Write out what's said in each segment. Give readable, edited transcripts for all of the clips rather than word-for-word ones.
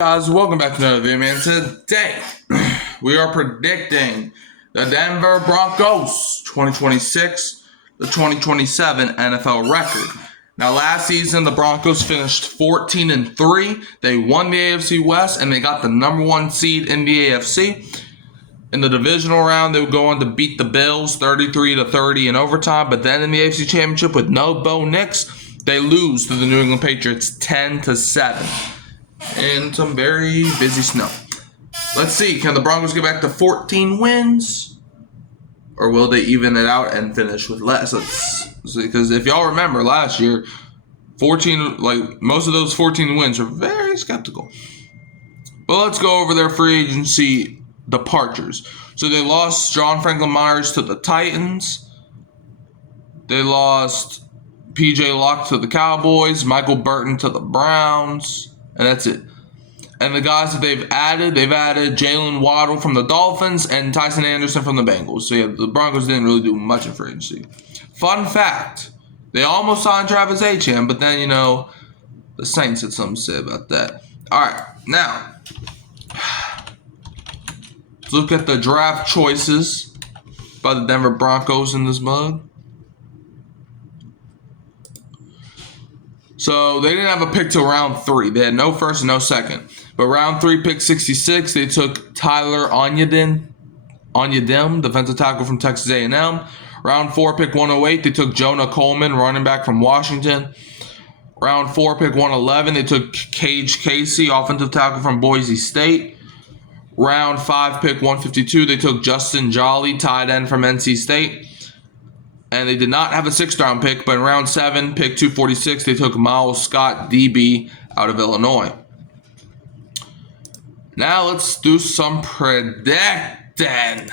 Guys, welcome back to another video, man. Today, we are predicting the Denver Broncos 2026, the 2027 NFL record. Now, last season, the Broncos finished 14-3. They won the AFC West, and they got the number one seed in the AFC. In the divisional round, they would go on to beat the Bills 33-30 in overtime. But then in the AFC Championship, with no Bo Nix, they lose to the New England Patriots 10-7. And some very busy snow. Let's see, can the Broncos get back to 14 wins? Or will they even it out and finish with less? Let's see, because if y'all remember last year, 14, most of those 14 wins are very skeptical. But let's go over their free agency departures. So they lost John Franklin Myers to the Titans. They lost PJ Locke to the Cowboys, Michael Burton to the Browns. And that's it. And the guys that they've added Jalen Waddle from the Dolphins and Tyson Anderson from the Bengals. So yeah, the Broncos didn't really do much in free agency. Fun fact, they almost signed Travis Etienne, but then, the Saints had something to say about that. All right, now, let's look at the draft choices by the Denver Broncos in this mug. So they didn't have a pick till round 3. They had no first and no second. But round 3, pick 66, they took Tyler Onyedin, defensive tackle from Texas A&M. Round 4, pick 108, they took Jonah Coleman, running back from Washington. Round 4, pick 111, they took Cage Casey, offensive tackle from Boise State. Round 5, pick 152, they took Justin Jolly, tight end from NC State. And they did not have a 6th round pick, but in round 7, pick 246, they took Miles Scott, DB, out of Illinois. Now let's do some predicting.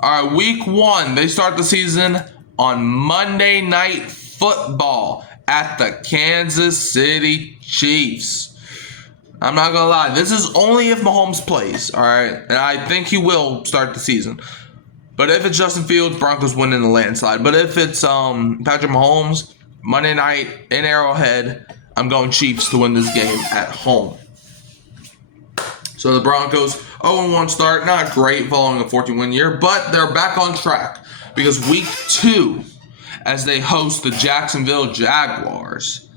All right, week 1, they start the season on Monday Night Football at the Kansas City Chiefs. I'm not going to lie, this is only if Mahomes plays, all right? And I think he will start the season. But if it's Justin Fields, Broncos win in the landslide. But if it's Patrick Mahomes, Monday night in Arrowhead, I'm going Chiefs to win this game at home. So the Broncos, 0-1 start. Not great following a 14-win year, but they're back on track. Because week 2, as they host the Jacksonville Jaguars,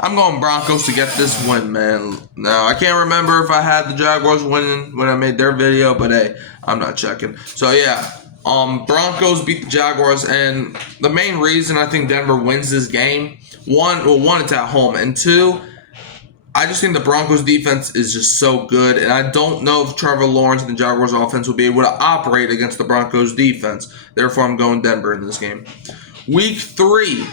I'm going Broncos to get this win, man. Now, I can't remember if I had the Jaguars winning when I made their video, but hey, I'm not checking. So, yeah, Broncos beat the Jaguars, and the main reason I think Denver wins this game, one, it's at home, and 2, I just think the Broncos defense is just so good, and I don't know if Trevor Lawrence and the Jaguars offense will be able to operate against the Broncos defense. Therefore, I'm going Denver in this game. Week 3,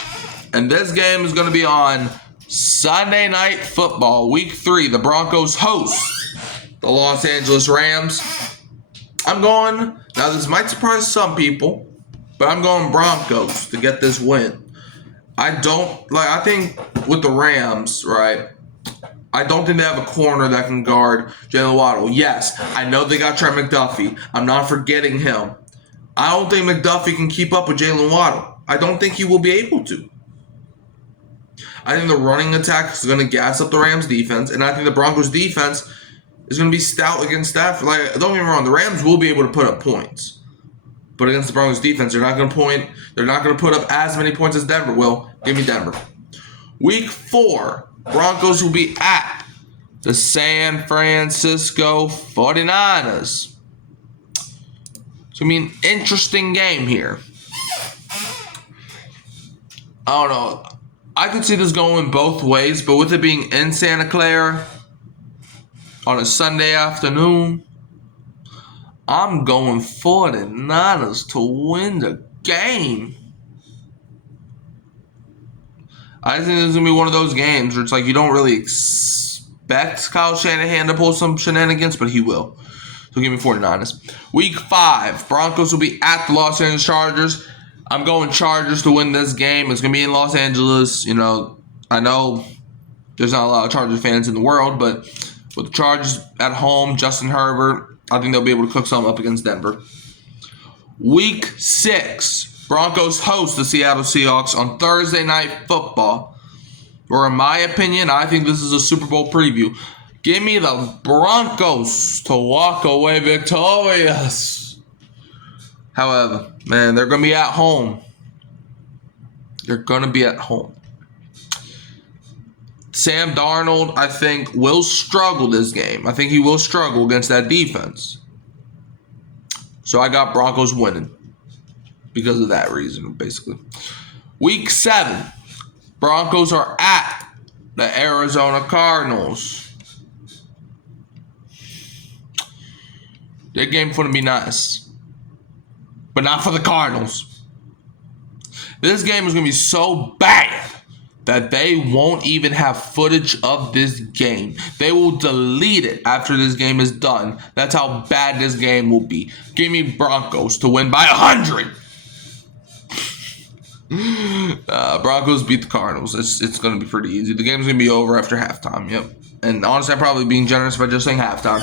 and this game is going to be on Sunday Night Football, Week 3, the Broncos host the Los Angeles Rams. Now this might surprise some people, but I'm going Broncos to get this win. I think with the Rams, right, I don't think they have a corner that can guard Jalen Waddle. Yes, I know they got Trent McDuffie. I'm not forgetting him. I don't think McDuffie can keep up with Jalen Waddle. I don't think he will be able to. I think the running attack is going to gas up the Rams defense, and I think the Broncos defense is going to be stout against Stafford. Don't get me wrong, the Rams will be able to put up points, but against the Broncos defense, they're not going to put up as many points as Denver will. Give me Denver. Week 4, Broncos will be at the San Francisco 49ers. It's going to be an interesting game here. I don't know. I could see this going both ways, but with it being in Santa Clara on a Sunday afternoon, I'm going 49ers to win the game. I think this is going to be one of those games where it's like you don't really expect Kyle Shanahan to pull some shenanigans, but he will. So give me 49ers. Week 5, Broncos will be at the Los Angeles Chargers. I'm going Chargers to win this game. It's going to be in Los Angeles. I know there's not a lot of Chargers fans in the world, but with the Chargers at home, Justin Herbert, I think they'll be able to cook something up against Denver. Week 6, Broncos host the Seattle Seahawks on Thursday Night Football. or in my opinion, I think this is a Super Bowl preview. Give me the Broncos to walk away victorious. However, man, they're going to be at home. They're going to be at home. Sam Darnold, I think, will struggle this game. I think he will struggle against that defense. So I got Broncos winning because of that reason, basically. Week 7, Broncos are at the Arizona Cardinals. That game's going to be nice, but not for the Cardinals. This game is going to be so bad that they won't even have footage of this game. They will delete it after this game is done. That's how bad this game will be. Give me Broncos to win by 100. Broncos beat the Cardinals. It's going to be pretty easy. The game's going to be over after halftime. Yep. And honestly, I'm probably being generous by just saying halftime.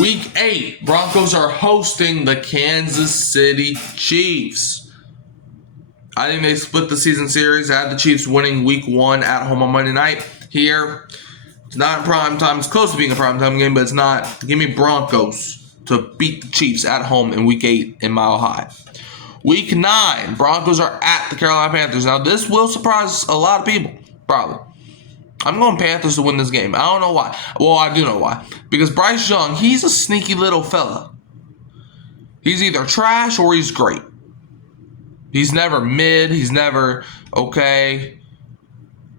Week 8, Broncos are hosting the Kansas City Chiefs. I think they split the season series. I had the Chiefs winning week 1 at home on Monday night. Here, it's not in prime time. It's close to being a prime time game, but it's not. Give me Broncos to beat the Chiefs at home in week 8 in Mile High. Week 9, Broncos are at the Carolina Panthers. Now, this will surprise a lot of people, probably. I'm going Panthers to win this game. I don't know why. Well, I do know why. Because Bryce Young, he's a sneaky little fella. He's either trash or he's great. He's never mid. He's never okay.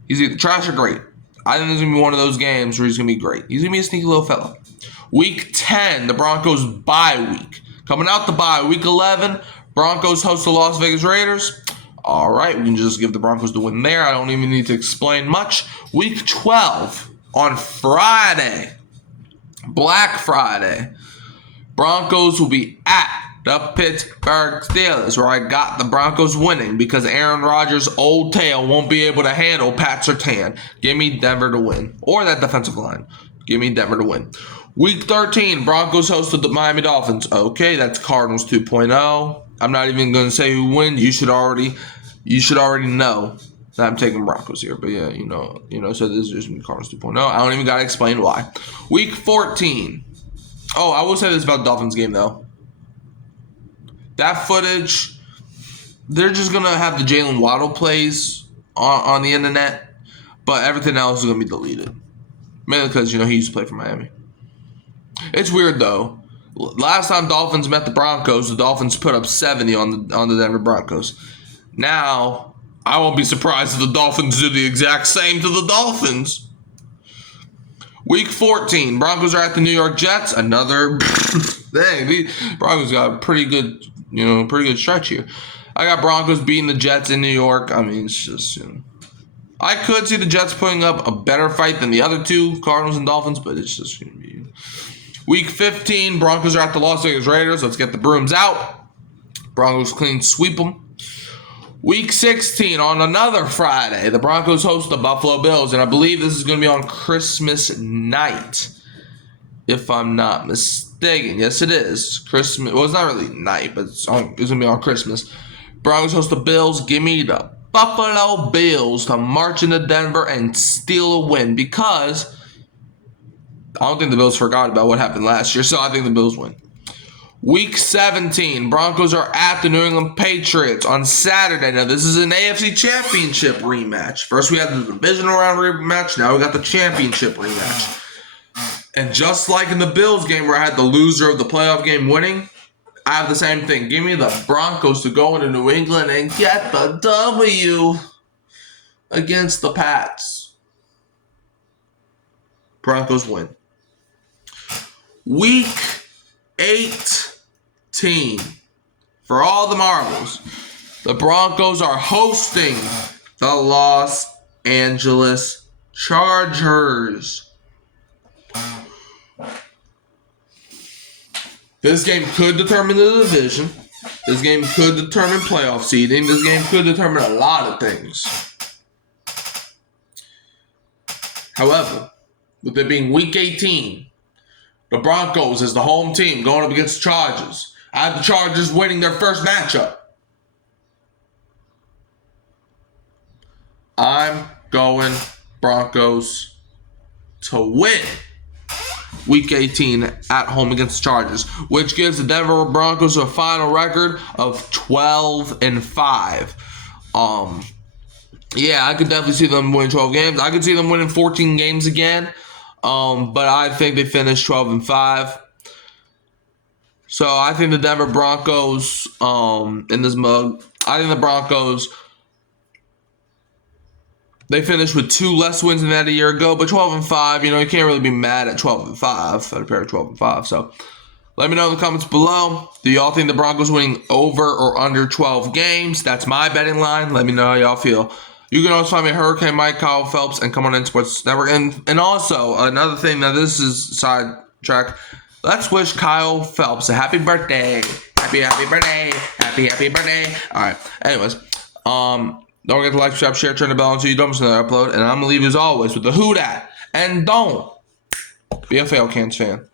He's either trash or great. I think this is going to be one of those games where he's going to be great. He's going to be a sneaky little fella. Week 10, the Broncos bye week. Coming out the bye, week 11, Broncos host the Las Vegas Raiders. All right, we can just give the Broncos the win there. I don't even need to explain much. Week 12 on Friday, Black Friday, Broncos will be at the Pittsburgh Steelers, where I got the Broncos winning because Aaron Rodgers' old tail won't be able to handle Pat Surtain. Give me Denver to win. Or that defensive line. Give me Denver to win. Week 13, Broncos hosted the Miami Dolphins. Okay, that's Cardinals 2.0. I'm not even going to say who wins. You should already know that I'm taking Broncos here. But yeah, you know, so this is just Cardinals 2.0. I don't even got to explain why. Week 14. Oh, I will say this about the Dolphins game, though. That footage, they're just going to have the Jalen Waddle plays on the internet, but everything else is going to be deleted. Mainly because, he used to play for Miami. It's weird, though. Last time Dolphins met the Broncos, the Dolphins put up 70 on the Denver Broncos. Now, I won't be surprised if the Dolphins do the exact same to the Dolphins. Week 14, Broncos are at the New York Jets. Another dang, the Broncos got a pretty good stretch here. I got Broncos beating the Jets in New York. I mean, it's just, I could see the Jets putting up a better fight than the other two, Cardinals and Dolphins, but it's just going to be. Week 15, Broncos are at the Las Vegas Raiders. Let's get the brooms out. Broncos clean sweep them. Week 16, on another Friday, the Broncos host the Buffalo Bills, and I believe this is going to be on Christmas night, if I'm not mistaken. Yes, it is. Christmas. Well, it's not really night, but it's going to be on Christmas. Broncos host the Bills. Give me the Buffalo Bills to march into Denver and steal a win, because I don't think the Bills forgot about what happened last year, so I think the Bills win. Week 17, Broncos are at the New England Patriots on Saturday. Now, this is an AFC Championship rematch. First, we had the divisional round rematch. Now, we got the championship rematch. And just like in the Bills game where I had the loser of the playoff game winning, I have the same thing. Give me the Broncos to go into New England and get the W against the Pats. Broncos win. Week 18. For all the marbles, the Broncos are hosting the Los Angeles Chargers. This game could determine the division. This game could determine playoff seeding. This game could determine a lot of things. However, with it being Week 18, the Broncos as the home team going up against the Chargers. I have the Chargers winning their first matchup. I'm going Broncos to win Week 18 at home against the Chargers, which gives the Denver Broncos a final record of 12-5. Yeah, I could definitely see them winning 12 games. I could see them winning 14 games again, but I think they finished 12-5. So I think the Denver Broncos, in this mug, I think the Broncos, they finished with 2 less wins than that a year ago, but 12-5, you can't really be mad at 12-5, at a pair of 12-5. So let me know in the comments below. Do y'all think the Broncos winning over or under 12 games? That's my betting line. Let me know how y'all feel. You can always find me at Hurricane Mike, Kyle Phelps, and Come On In Sports Network. And also, another thing, now this is sidetrack. Let's wish Kyle Phelps a happy birthday. Happy birthday. Happy birthday. All right. Anyways, don't forget to like, subscribe, share, turn the bell on so you don't miss another upload. And I'm going to leave you as always with the who dat. And don't be a fail Cans fan.